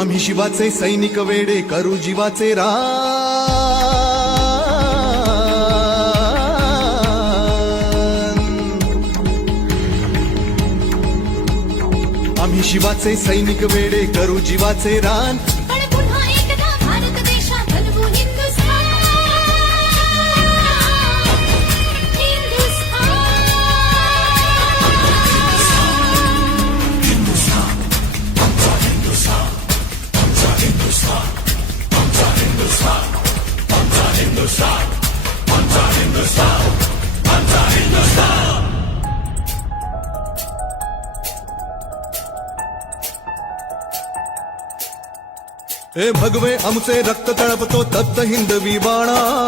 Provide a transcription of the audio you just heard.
आम्ही शिवाचे सैनिक वेडे करू जीवाचे रान। आम्ही शिवाचे सैनिक वेडे करू जीवाचे रान। पण पुन्हा एकदा भारत देशा बनवू हिंदुस्थान। हे भगवे आमचे रक्त तळपतो तप्त हिंदवी बाणा।